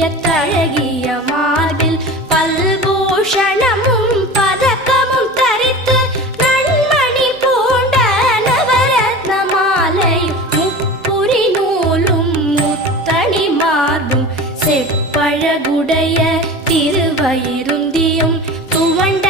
தழகிய மார்பில் பல்பூஷணமும் பதக்கமும் தரித்து நன்மணி பூண்ட நவரத்ன மாலை முப்புரி நூலும் முத்தணி மார்பும் செப்பழகுடைய திருவயிருந்தியும் துவண்ட